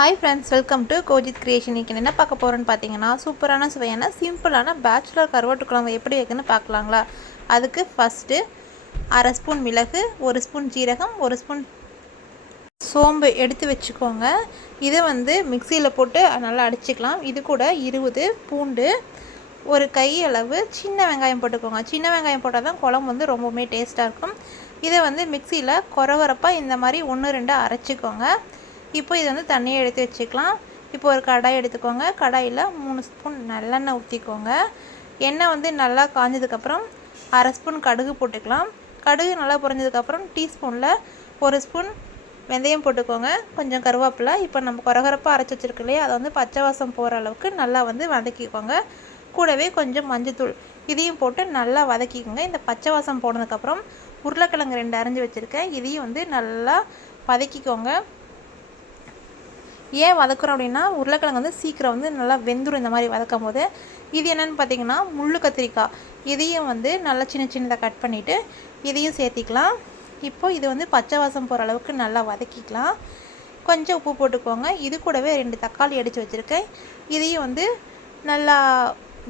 Hi friends welcome to Gojith creation இன்றைக்கி என்ன பார்க்க போகிறோன்னு பார்த்தீங்கன்னா சூப்பரான சுவையான சிம்பிளான பேச்சுலர் கருவாட்டு குழம்பு எப்படி வைக்கணும்னு பார்க்கலாங்களா? அதுக்கு ஃபஸ்ட்டு அரை ஸ்பூன் மிளகு ஒரு ஸ்பூன் ஜீரகம் ஒரு ஸ்பூன் சோம்பு எடுத்து வச்சுக்கோங்க. இதை வந்து மிக்சியில் போட்டு நல்லா அடிச்சுக்கலாம். இது கூட இருபது பூண்டு ஒரு கை அளவு சின்ன வெங்காயம் போட்டுக்கோங்க. சின்ன வெங்காயம் போட்டால் தான் குழம்பு வந்து ரொம்பவுமே டேஸ்ட்டாக இருக்கும். இதை வந்து மிக்சியில் குறவரப்பாக இந்த மாதிரி ஒன்று ரெண்டு அரைச்சிக்கோங்க. இப்போ இதை வந்து தண்ணியை எடுத்து வச்சுக்கலாம். இப்போ ஒரு கடாய் எடுத்துக்கோங்க. கடாயில் மூணு ஸ்பூன் நல்லெண்ணெய் ஊற்றிக்கோங்க எண்ணெய் வந்து நல்லா காஞ்சதுக்கப்புறம் அரை ஸ்பூன் கடுகு போட்டுக்கலாம். கடுகு நல்லா பொரிஞ்சதுக்கப்புறம் டீஸ்பூனில் ஒரு ஸ்பூன் வெந்தயம் போட்டுக்கோங்க. கொஞ்சம் கருவேப்பிலை. இப்போ நம்ம குறகுறப்பாக அரைச்சி வச்சுருக்கு இல்லையா? அதை வந்து பச்சை வாசம் போகிற அளவுக்கு நல்லா வந்து வதக்கிக்கோங்க. கூடவே கொஞ்சம் மஞ்சத்தூள் இதையும் போட்டு நல்லா வதக்கிக்கோங்க. இந்த பச்சை வாசம் போனதுக்கப்புறம் உருளைக்கிழங்கு ரெண்டு அரைஞ்சி வச்சுருக்கேன். இதையும் வந்து நல்லா வதக்கிக்கோங்க. ஏன் வதக்குறோம் அப்படின்னா உருளைக்கிழங்கு வந்து சீக்கிரம் வந்து நல்லா வெந்துடும் இந்த மாதிரி வதக்கும் போது இது என்னென்னு பார்த்தீங்கன்னா முள்ளு கத்திரிக்காய். இதையும் வந்து நல்லா சின்ன சின்னதாக கட் பண்ணிவிட்டு இதையும் சேர்த்திக்கலாம். இப்போது இது வந்து பச்சை வாசம் போகிற அளவுக்கு நல்லா வதக்கிக்கலாம். கொஞ்சம் உப்பு போட்டுக்கோங்க. இது கூடவே ரெண்டு தக்காளி அடித்து வச்சுருக்கேன். இதையும் வந்து நல்லா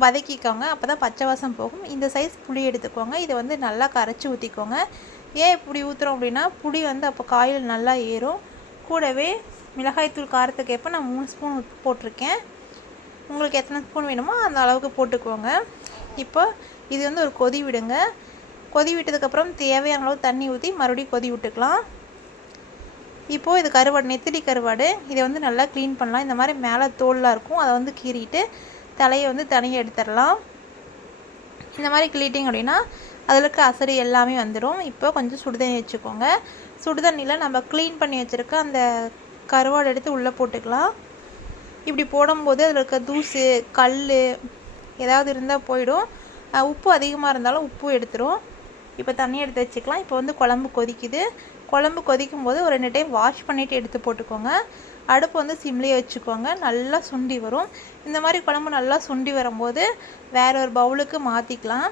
வதக்கிக்கோங்க. அப்போ தான் பச்சை வாசம் போகும். இந்த சைஸ் புளி எடுத்துக்கோங்க. இதை வந்து நல்லா கரைச்சி ஊற்றிக்கோங்க ஏன் இப்படி ஊற்றுறோம் அப்படின்னா புளி வந்து அப்போ காயில் நல்லா ஏறும். கூடவே மிளகாய்த்தூள் காரத்துக்கு ஏற்ப நான் மூணு ஸ்பூன் உப்பு போட்டிருக்கேன். உங்களுக்கு எத்தனை ஸ்பூன் வேணுமோ அந்த அளவுக்கு போட்டுக்கோங்க. இப்போ இது வந்து ஒரு கொதி விடுங்க. கொதி விட்டதுக்கப்புறம் தேவையான அளவு தண்ணி ஊற்றி மறுபடியும் கொதி விட்டுக்கலாம். இப்போது இது கருவாடு நெத்திலி கருவாடு இதை வந்து நல்லா க்ளீன் பண்ணலாம். இந்த மாதிரி மேலே தோல்லாம் இருக்கும். அதை வந்து கீறிட்டு தலையை வந்து தனியாக எடுத்துடலாம். இந்த மாதிரி கிளீட்டிங் அப்படின்னா அதில் இருக்க அசடு எல்லாமே வந்துடும் இப்போ கொஞ்சம் சுடுதண்ணி வச்சுக்கோங்க. சுடுதண்ணியில் நம்ம க்ளீன் பண்ணி வச்சுருக்க அந்த கருவாடு எடுத்து உள்ளே போட்டுக்கலாம். இப்படி போடும்போது அதில் இருக்க தூசு கல் ஏதாவது இருந்தால் போயிடும். உப்பு அதிகமாக இருந்தாலும் உப்பு எடுத்துரும். இப்போ தண்ணி எடுத்து வச்சுக்கலாம். இப்போ வந்து குழம்பு கொதிக்குது. குழம்பு கொதிக்கும் போது ஒரு ரெண்டு டைம் வாஷ் பண்ணிவிட்டு எடுத்து போட்டுக்கோங்க. அடுப்பு வந்து சிம்லேயே வச்சுக்கோங்க. நல்லா சுண்டி வரும். இந்த மாதிரி குழம்பு நல்லா சுண்டி வரும்போது வேற ஒரு பவுலுக்கு மாற்றிக்கலாம்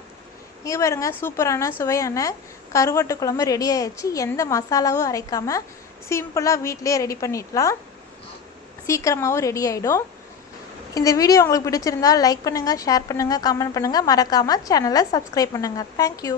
இங்கே பாருங்கள் சூப்பரான சுவையான கருவாட்டு குழம்பு ரெடி ஆயிடுச்சு. எந்த மசாலாவும் அரைக்காமல் சிம்பிளாக வீட்லேயே ரெடி பண்ணிடலாம். சீக்கிரமாகவும் ரெடி ஆகிடும் இந்த வீடியோ உங்களுக்கு பிடிச்சிருந்தால் லைக் பண்ணுங்கள் ஷேர் பண்ணுங்கள் கமெண்ட் பண்ணுங்கள் மறக்காமல் சேனலை சப்ஸ்கிரைப் பண்ணுங்கள் தேங்க்யூ